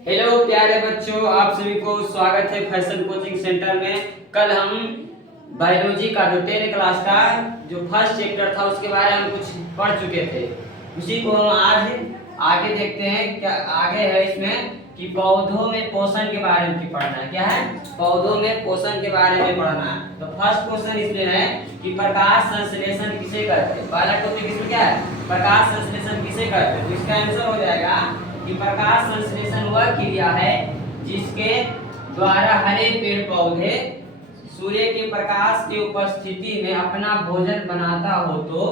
Hello प्यारे बच्चों, आप सभी को स्वागत है फैशन कोचिंग सेंटर में। कल हम बायोलॉजी का जो 10th क्लास का जो फर्स्ट चैप्टर था उसके बारे में कुछ पढ़ चुके थे। उसी को हम आज आगे देखते हैं। क्या आगे है इसमें कि पौधों में पोषण के बारे में पढ़ना है। क्या है? पौधों में पोषण के बारे में पढ़ना है। तो फर्स्ट क्वेश्चन इसमें है कि प्रकाश संश्लेषण किसे कहते हैं। पहला टॉपिक इसमें क्या है? प्रकाश संश्लेषण किसे कहते हैं। तो इसका आंसर हो जाएगा कि प्रकाश संश्लेषण वह क्रिया है जिसके द्वारा हरे पेड़ पौधे सूर्य के प्रकाश की उपस्थिति में अपना भोजन बनाता हो तो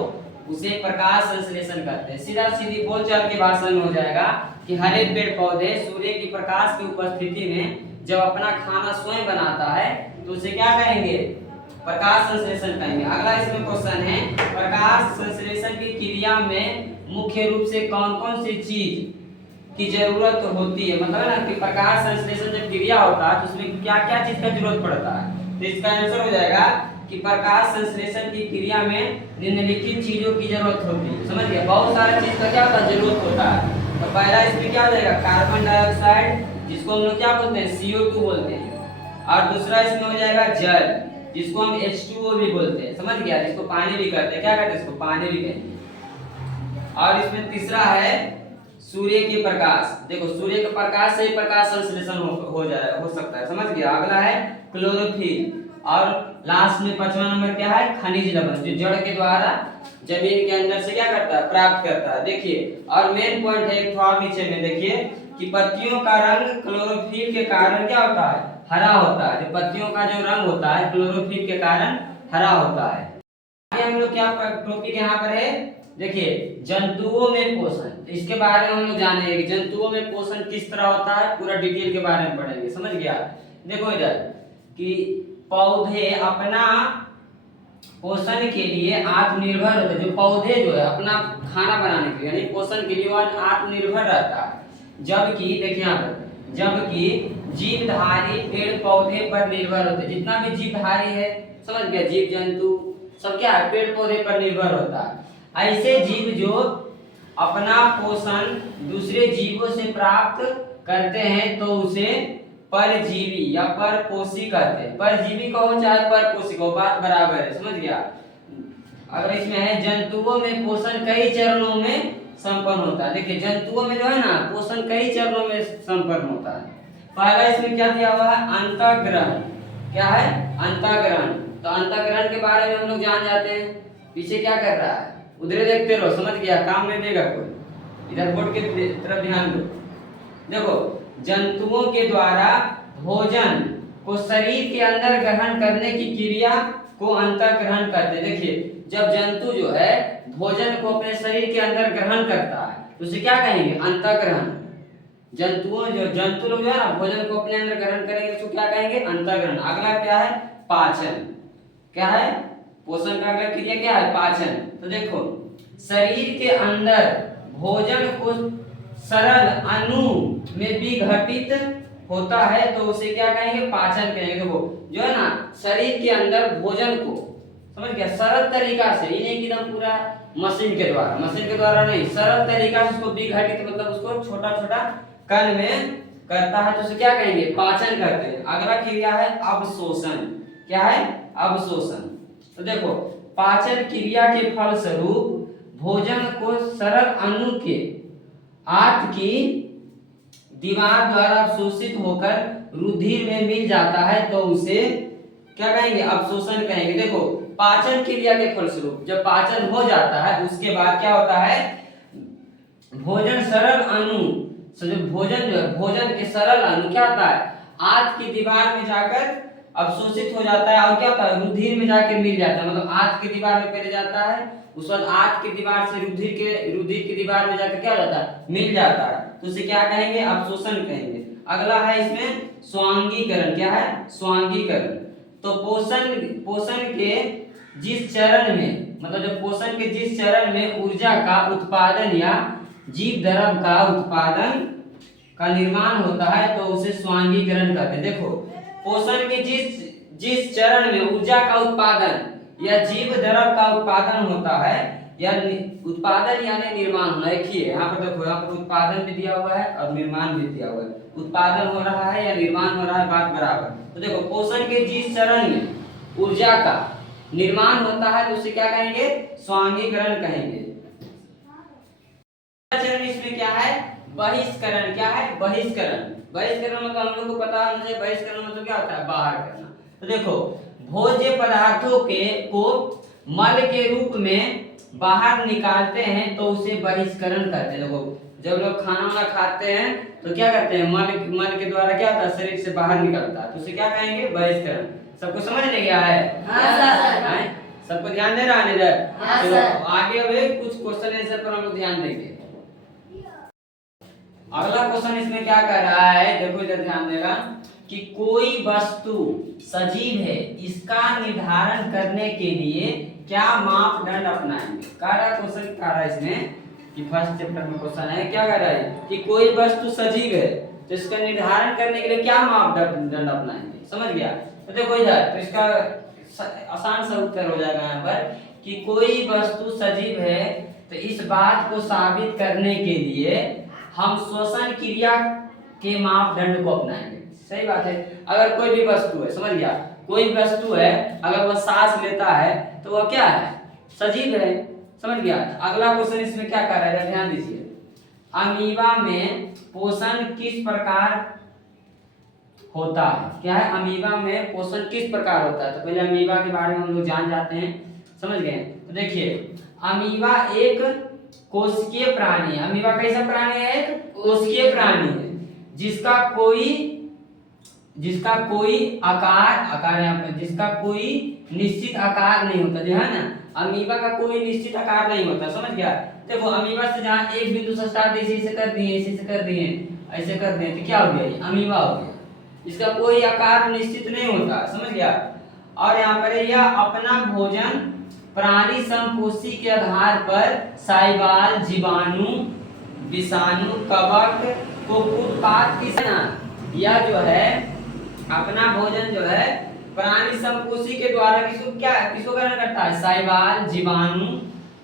उसे प्रकाश संश्लेषण कहते हैं। सीधा सीधी बोलचाल के भाषा में हो जाएगा कि हरे पेड़ पौधे सूर्य की प्रकाश की उपस्थिति में जब अपना खाना स्वयं बनाता है तो उसे क्या कहेंगे? प्रकाश संश्लेषण कहेंगे। अगला इसमें क्वेश्चन है, प्रकाश संश्लेषण की क्रिया में मुख्य रूप से कौन कौन सी चीज की जरूरत होती है। मतलब ना कि प्रकाश संश्लेषण जब क्रिया होता है तो उसमें क्या क्या चीज का जरूरत पड़ता है। तो इसका आंसर हो जाएगा कि प्रकाश संश्लेषण की क्रिया में निम्नलिखित चीजों की जरूरत होती है। समझ गया? बहुत सारे चीज का क्या होता है? जरूरत होता है। तो पहला इसमें क्या हो जाएगा? कार्बन डाइऑक्साइड, जिसको हम लोग क्या बोलते हैं? CO2 बोलते हैं। और दूसरा इसमें हो जाएगा जल, जिसको हम H2O भी बोलते हैं। समझ गया? जिसको पानी भी कहते हैं। क्या कहते हैं? इसको पानी भी कहते हैं। और इसमें तीसरा है सूर्य के प्रकाश। देखो, सूर्य के प्रकाश से ही प्रकाश संश्लेषण हो सकता है। समझ गया? अगला है क्लोरोफिल। और लास्ट में पांचवा नंबर क्या है? खनिज लवण, जो जड़ के द्वारा जमीन के अंदर से क्या करता है? प्राप्त करता है। देखिए, और मेन पॉइंट है एक थोड़ा नीचे में देखिए कि पत्तियों का रंग क्लोरोफिल के कारण क्या होता है? हरा होता है। जो पत्तियों का जो रंग होता है क्लोरोफिल के कारण हरा होता है। आगे हम लोग क्या टॉपिक यहाँ पर है? देखिए, जंतुओं में पोषण। इसके बारे में हम लोग जानेंगे कि जंतुओं में पोषण किस तरह होता है। पूरा डिटेल के बारे में पढ़ेंगे। समझ गया? देखो इधर कि पौधे अपना पोषण के लिए आत्मनिर्भर होते हैं। जो पौधे जो है अपना खाना बनाने के लिए यानी पोषण के लिए वह आत्मनिर्भर रहता है। जबकि देखिए यहाँ पर, जबकि जीवधारी पेड़ पौधे पर निर्भर होते हैं। जितना भी जीवधारी है, समझ गया, जीव जंतु सब क्या है? पेड़ पौधे पर निर्भर होता है। ऐसे जीव जो अपना पोषण दूसरे जीवों से प्राप्त करते हैं तो उसे परजीवी या परपोषी कहते हैं। परजीवी कहो चाहे परपोषी कहो, बात बराबर है। समझ गया? अगर इसमें है जंतुओं में पोषण कई चरणों में संपन्न होता है। देखिए, जंतुओं में जो है ना पोषण कई चरणों में संपन्न होता है। पहला इसमें क्या दिया हुआ है? अंतःग्रहण। क्या है? अंतःग्रहण। तो अंतःग्रहण के बारे में हम लोग जान जाते हैं। पीछे क्या कर रहा है? उधर देखते रहो। समझ गया? काम नहीं देगा कोई। इधर बोर्ड के तरफ ध्यान दो। देखो, जंतुओं के द्वारा भोजन को शरीर के अंदर ग्रहण करने की क्रिया को अंतःग्रहण कहते हैं। देखिए, जब जंतु जो है भोजन को अपने शरीर के अंदर ग्रहण करता है तो उसे क्या कहेंगे? अंतःग्रहण। जंतु लोग जो है ना भोजन को अपने अंदर ग्रहण करेंगे उसको क्या कहेंगे? अंतःग्रहण। अगला क्या है? पाचन। क्या है? पोषण का अगला क्रिया क्या है? पाचन। तो देखो, शरीर के अंदर भोजन को सरल अणु में विघटित होता है तो उसे क्या कहेंगे? पाचन कहेंगे। देखो, जो है ना शरीर के अंदर भोजन को, समझ गया, सरल तरीका से, ये नहीं कि एकदम पूरा मशीन के द्वारा नहीं, सरल तरीका से उसको विघटित मतलब उसको छोटा छोटा कण में करता है तो उसे क्या कहेंगे? पाचन करते हैं। अगला क्रिया है अवशोषण। क्या है? अवशोषण। तो देखो, पाचन क्रिया के फलस्वरूप भोजन को सरल अणु के आंत की दीवार द्वारा अवशोषित होकर रुधिर में मिल जाता है तो उसे क्या कहेंगे? अवशोषण कहेंगे। देखो, पाचन क्रिया के फलस्वरूप जब पाचन हो जाता है उसके बाद क्या होता है? भोजन सरल अणु जो भोजन के सरल अणु क्या होता है? आंत की दीवार में जाकर अवशोषित हो जाता है और क्या होता है? रुधिर में जाकर मिल जाता है। मतलब आंत की दीवार में पहले जाता है, उस बाद आंत की दीवार से रुधिर की दीवार में जाकर क्या हो जाता है? मिल जाता है। तो उसे क्या कहेंगे? अवशोषण कहेंगे। अगला है इसमें स्वांगीकरण। क्या है? स्वांगीकरण। तो पोषण के जिस चरण में, मतलब जब पोषण के जिस चरण में ऊर्जा का उत्पादन या जीव द्रव का उत्पादन का निर्माण होता है तो उसे स्वांगीकरण कहते हैं। देखो, पोषण के जिस चरण में ऊर्जा का उत्पादन या जीव द्रव का उत्पादन होता है उत्पादन यानी निर्माण होना। एक ही है, यहाँ पर देखो, यहाँ पर उत्पादन भी दिया हुआ है और निर्माण भी दिया हुआ है। उत्पादन हो रहा है या निर्माण हो रहा है, बात बराबर। तो देखो, पोषण के जिस चरण में ऊर्जा का निर्माण होता है तो उसे क्या कहेंगे, स्वांगीकरण कहेंगे। चरण इसमें क्या है, बहिष्करण। क्या है, बहिष्करण। बहिष्करण मतलब हम लोग को पता होना चाहिए, बहिष्करण मतलब क्या होता है, बाहर करना। तो देखो, भोज्य पदार्थों को मल के रूप में बाहर निकालते हैं तो उसे बहिष्करण कहते हैं। देखो, जब लोग खाना खाते हैं तो क्या करते हैं, मल के द्वारा क्या होता है, शरीर से बाहर निकलता है, तो उसे क्या कहेंगे, बहिष्करण। सबको समझ में गया है? हाँ सर। सबको ध्यान दे रहा है इधर? हाँ चलो सर। आगे अभी कुछ क्वेश्चन आंसर पर हम लोग ध्यान देंगे। अगला क्वेश्चन इसमें क्या कर रहा है, देखो इधर ध्यान देगा कि कोई वस्तु सजीव है, इसका निर्धारण करने के लिए क्या मापदंड अपनाएंगे। कारा क्वेश्चन कर रहा है इसमें कि फर्स्ट चैप्टर में क्वेश्चन है, क्या कर रहा है कि कोई वस्तु सजीव है तो इसका निर्धारण करने के लिए क्या मापदंड अपनाएंगे। समझ गया? तो देखो इधर, तो इसका आसान सा उत्तर हो जाएगा यहाँ पर कि कोई वस्तु सजीव है तो इस बात को साबित करने के लिए हम श्वसन क्रिया के मापदंड को अपनाएंगे। सही बात है। अगर कोई भी वस्तु है, समझ गया, कोई वस्तु है अगर वह सांस लेता है तो वह क्या है, सजीव है। समझ गया? अगला क्वेश्चन इसमें क्या कर रहा है, ध्यान दीजिए। अमीबा में पोषण किस प्रकार होता है। क्या है, अमीबा में पोषण किस प्रकार होता है। तो पहले अमीबा के बारे में हम लोग जान जाते हैं। समझ गए? तो देखिए, अमीबा एक कोशिकीय प्राणी है। अमीबा कैसा प्राणी है, एक कोशिकीय प्राणी है जिसका कोई आकार यहाँ पर, जिसका कोई निश्चित आकार नहीं होता, जो है ना, अमीबा का कोई निश्चित आकार नहीं होता। समझ गया? देखो, अमीबा से जहाँ एक बिंदु से स्टार्ट ऐसे कर दिए, ऐसे कर दिए, ऐसे कर दिए, तो क्या हो गया, ये अमीबा हो गया। इसका कोई आकार निश्चित नहीं होता। समझ गया? और यहाँ पर यह अपना भोजन प्राणी संपोषी के आधार पर शैवाल, जीवाणु, विषाणु, कवक को उत्पाद की यह जो है अपना भोजन जो है प्राणी संपोषी के द्वारा किसको ग्रहण करता है, शैवाल, जीवाणु,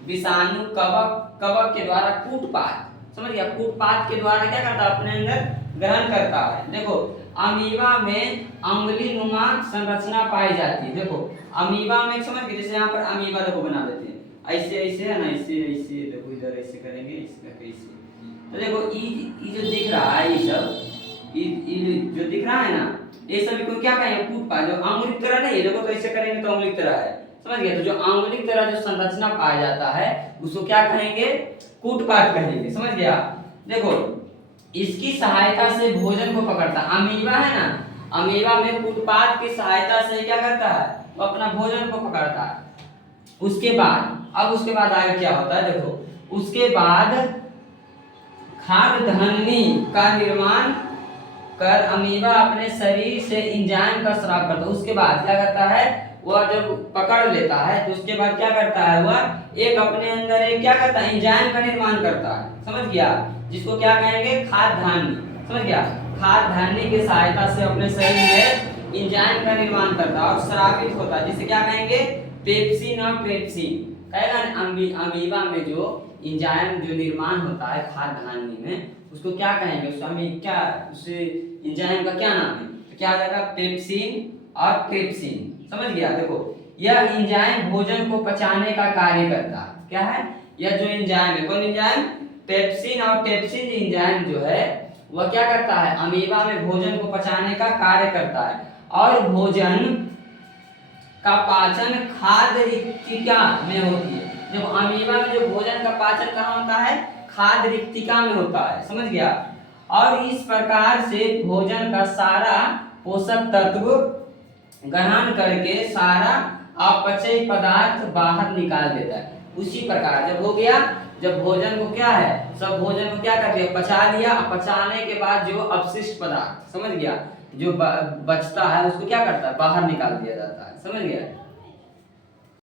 विषाणु, कवक के द्वारा कूटपाद। समझ गया? कूटपाद के द्वारा क्या करता है, अपने अंदर ग्रहण करता है। देखो, अमीबा में अंगुली नुमा संरचना पाई जाती है। देखो, अमीबा में समझ गए, जैसे यहाँ पर अमीबा देखो बना देते हैं, ऐसे ऐसे है ना, ऐसे ऐसे, देखो इधर ऐसे करेंगे, इसका कैसे। तो देखो, ये जो दिख रहा है, ये सब जो दिख रहा है ना, ये सभी को क्या कहेंगे, कूटपाद। जो अंगुली की तरह नहीं है, देखो तो ऐसे करेंगे तो अंगुली की तरह है। समझ गए? तो जो अंगुली की तरह जो संरचना पाया जाता है उसको क्या कहेंगे, कूटपाद कहेंगे। समझ गया? देखो, इसकी सहायता से भोजन को पकड़ता है। अमीबा है ना, अमीबा में कूटपाद की सहायता से क्या करता है, वो अपना भोजन को पकड़ता है। उसके बाद आगे क्या होता है, देखो, उसके बाद खाद्य धमनी का निर्माण कर अमीबा अपने शरीर से एंजाइम का स्राव करता है। उसके बाद क्या करता है, वह जब पकड़ लेता है तो उसके बाद क्या करता है, वह एक अपने अंदर एक क्या करता है, एंजाइम का निर्माण करता है। समझ गया? जिसको क्या कहेंगे, खाद्य धानी। समझ गया? खाद्य धानी की सहायता से अपने शरीर में एंजाइम का निर्माण करता है और स्रावित होता है, जिसे क्या कहेंगे, पेप्सिन और ट्रिप्सिन। कहेगा अमीबा में जो एंजाइम जो निर्माण होता है खाद्य धानी में, उसको क्या कहेंगे, उस एंजाइम का क्या नाम है, तो क्या आ जाएगा, पेप्सिन और ट्रिप्सिन। समझ गया? देखो, यह एंजाइम भोजन को पचाने का कार्य करता है। क्या है, यह जो एंजाइम है, कौन एंजाइम, पेप्सिन और ट्रिप्सिन एंजाइम जो है वह क्या करता है, अमीबा में भोजन को पचाने का कार्य करता है। और भोजन का पाचन खाद्य रिक्तिका में होती है। जब अमीबा में जो भोजन का पाचन कहाँ होता है, खाद्य रिक्तिका में होता है। समझ गया? और इस प्रकार से भोजन का सारा पोषक तत्व ग्रहण करके सारा अपचय पदार्थ बाहर निकाल देता है। उसी प्रकार जब हो गया, जब भोजन को क्या है, सब भोजन को क्या कर दिया, पचा लिया। पचाने के बाद जो अपशिष्ट पदार्थ, समझ गया, जो बचता है उसको क्या करता है, बाहर निकाल दिया जाता है। समझ गया?